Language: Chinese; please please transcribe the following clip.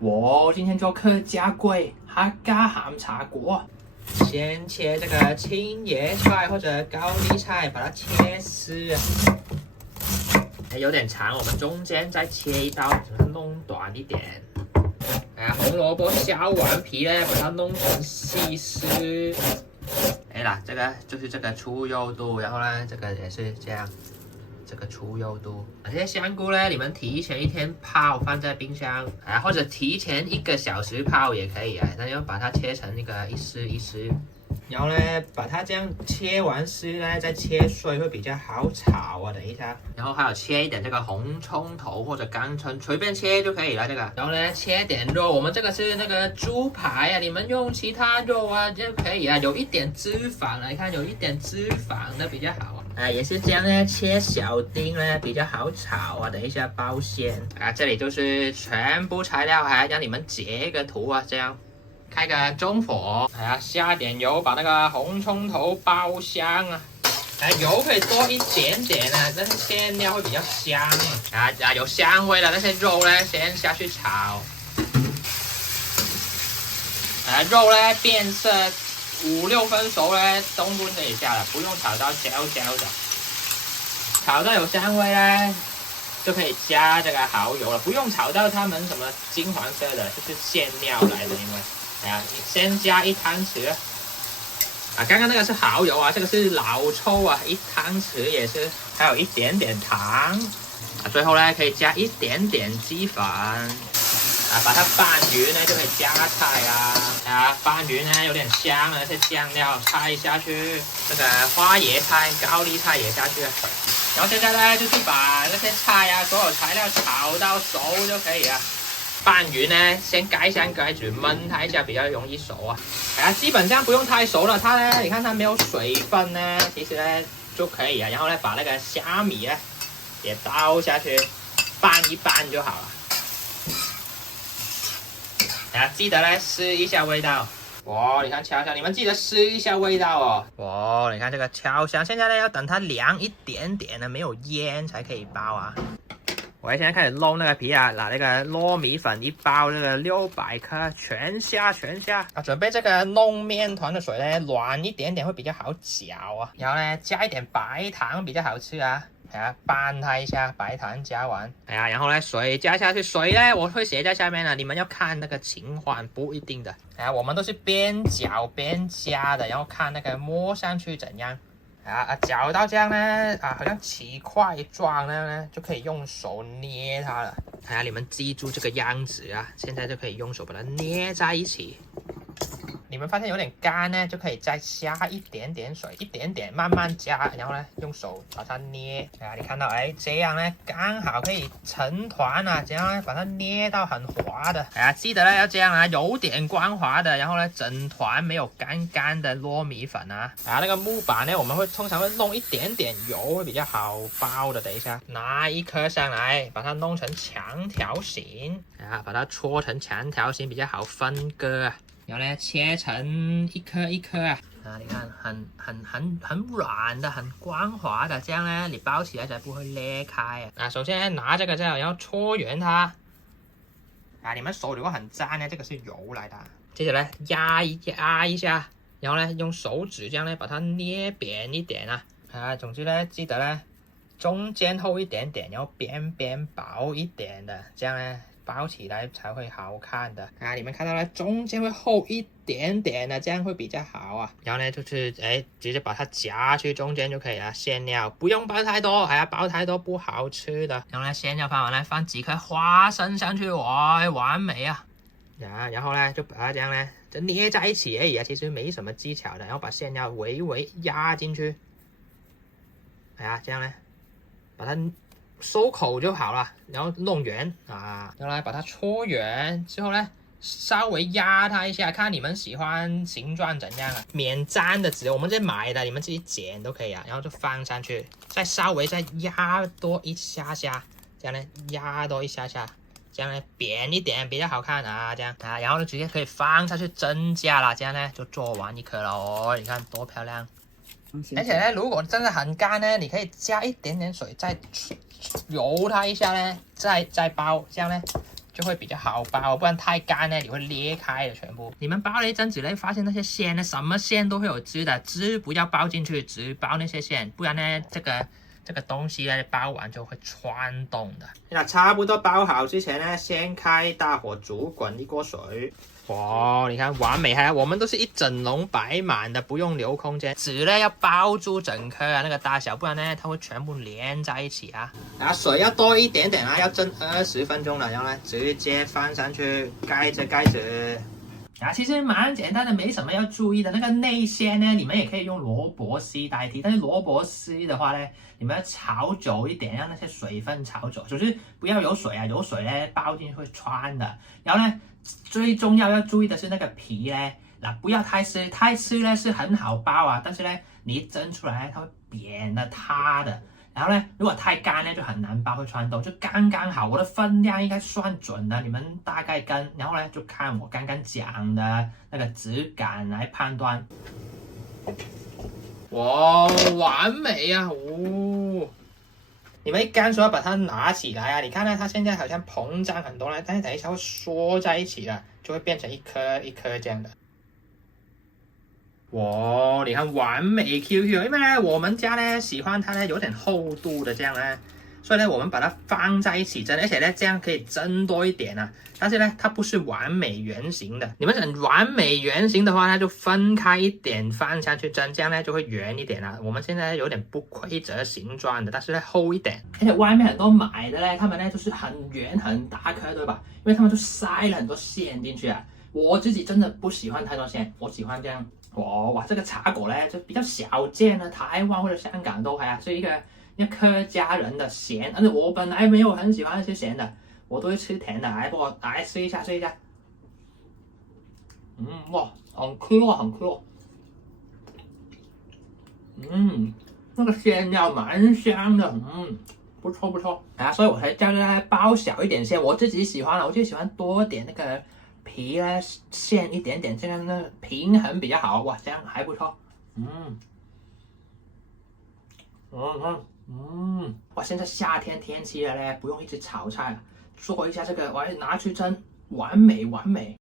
我今天做客家粿客家鹹茶果，先切这个青叶菜或者高丽菜，把它切丝，有点长，我们中间再切一刀，把它弄短一点。红萝卜削完皮呢，把它弄成细丝。啦，这个就是这个出油度，然后呢，这个也是这样。这个出油度，这些香菇呢，你们提前1天泡放在冰箱或者提前1个小时泡也可以那就把它切成那个一丝一丝，然后呢，把它这样切完丝呢，再切碎会比较好炒等一下，然后还有切一点这个红葱头或者干葱，随便切就可以了这个。然后呢，切点肉，我们这个是那个猪排你们用其他肉就可以有一点脂肪你看有一点脂肪的比较好。也是这样呢，切小丁呢比较好炒等一下包馅这里就是全部材料，还让你们截个图这样开个中火下点油，把那个红葱头爆香油可以多一点点这些馅料会比较香有香味的那些肉呢，先下去炒肉呢变色5、6分熟呢，中温可以下了，不用炒到焦焦的。炒到有香味呢，就可以加这个蚝油了，不用炒到它们什么金黄色的，就是馅料来的。因为你先加1汤匙刚刚那个是蚝油这个是老抽1汤匙也是，还有一点点糖最后呢可以加一点点鸡粉。把它拌匀呢，就可以加菜拌匀呢有点香这些酱料菜下去，这个花椰菜、高丽菜也下去然后现在呢，就是把那些菜所有材料炒到熟就可以了。拌匀呢，先盖上盖子焖它一下，比较容易熟基本上不用太熟了，它呢，你看它没有水分呢，其实呢就可以然后呢，把那个虾米也倒下去，拌一拌就好了。记得呢试一下味道。你看敲香，你们记得试一下味道你看这个敲香，现在呢要等它凉一点点没有烟才可以包我现在开始弄那个皮拿那个糯米粉1包，这个600克全下。准备这个弄面团的水呢，软一点点会比较好搅然后呢加一点白糖比较好吃拌它一下，白糖加完然后呢水加下去，水呢我会写在下面你们要看那个情况，不一定的我们都是边搅边加的，然后看那个摸上去怎样搅到这样呢好像起块状呢，就可以用手捏它了你们记住这个样子现在就可以用手把它捏在一起。你们发现有点干呢，就可以再加一点点水，一点点慢慢加，然后呢用手把它捏你看到这样呢刚好可以成团这样呢把它捏到很滑的记得要这样有点光滑的，然后呢整团没有干干的糯米粉那个木板呢，我们会通常会弄一点点油，会比较好包的。等一下拿1颗上来，把它弄成长条形把它搓成长条形比较好分割然后呢，切成1颗1颗你看很软的，很光滑的，这样呢，你包起来才不会裂开首先拿这个这样，然后搓圆它你们手如果很脏呢，这个是油来的。接着呢，压一下，然后呢，用手指这样呢，把它捏扁一点总之呢，记得呢，中间厚一点点，然后边边薄一点的，这样呢。包起来才会好看的你们看到了中间会厚一点点的，这样会比较好然后呢就是直接把它夹去中间就可以了。馅料不用包太多包太多不好吃的。然后呢馅料放完了，放几颗花生上去完美然后呢就把它这样呢就捏在一起而已其实没什么技巧的。然后把馅料微微压进去这样呢把它收口就好了，然后弄圆然后来把它搓圆之后呢，稍微压它一下，看你们喜欢形状怎样免粘的纸我们这买的，你们自己剪都可以然后就放上去，稍微再压多一下下，这样呢压多一下下，这样呢扁一点比较好看这样然后呢直接可以放下去蒸架了，这样呢就做完1颗了你看多漂亮。而且呢，如果真的很干呢，你可以加一点点水，再揉它一下呢，再包，这样呢就会比较好包，不然太干呢，你会裂开的全部。你们包了一阵子呢，发现那些线呢，什么线都会有汁的，汁不要包进去，只包那些线，不然呢，这个东西呢，包完就会穿洞的。那差不多包好之前呢，先开大火煮滚一锅水。哇，你看完美哈！我们都是一整笼摆满的，不用留空间。纸呢要包住整颗啊，那个大小，不然呢它会全部连在一起啊。然后水要多一点点啊，要蒸20分钟了，然后呢直接放上去，盖着盖子。啊，其实蛮简单的，没什么要注意的。那个内馅呢，你们也可以用萝卜丝代替，但是萝卜丝的话呢，你们要炒久一点，让那些水分炒久，就是不要有水啊，有水呢包进去会穿的。然后呢，最重要注意的是那个皮呢，不要太湿，太湿呢是很好包啊，但是呢，你一蒸出来它会扁的塌的。然后呢，如果太干呢，就很难包，会穿洞，就刚刚好。我的分量应该算准的，你们大概跟，然后呢，就看我刚刚讲的那个质感来判断。哇，完美啊！哦，你们一干熟要把它拿起来啊！你看呢，它现在好像膨胀很多了，但是等一下会缩在一起了，就会变成一颗一颗这样的。哇，你看完美 QQ， 因为呢，我们家呢喜欢它呢有点厚度的这样呢，所以呢我们把它放在一起蒸，而且呢这样可以蒸多一点啊。但是呢它不是完美圆形的，你们想完美圆形的话呢，就分开一点放下去蒸，这样呢就会圆一点啊。我们现在有点不规则形状的，但是呢厚一点。而且外面很多买的呢，他们呢就是很圆很大颗，对吧？因为他们就塞了很多馅进去啊。我自己真的不喜欢太多馅，我喜欢这样。哇，这个茶果呢就比较少见的，台湾或者香港都係是一个客家人的咸，但是我本来没有很喜欢吃咸的，我都会吃甜的。不过来试一下，试一下。哇，很 Q 很 Q。那个馅料蛮香的，不错不错啊，所以我才叫它包小一点馅，我自己喜欢了，我就喜欢多点那个。皮呢馅一点点，这样呢平衡比较好。哇，这样还不错。哇，现在夏天天气了呢，不用一直炒菜了，做一下这个，我拿去蒸，完美完美。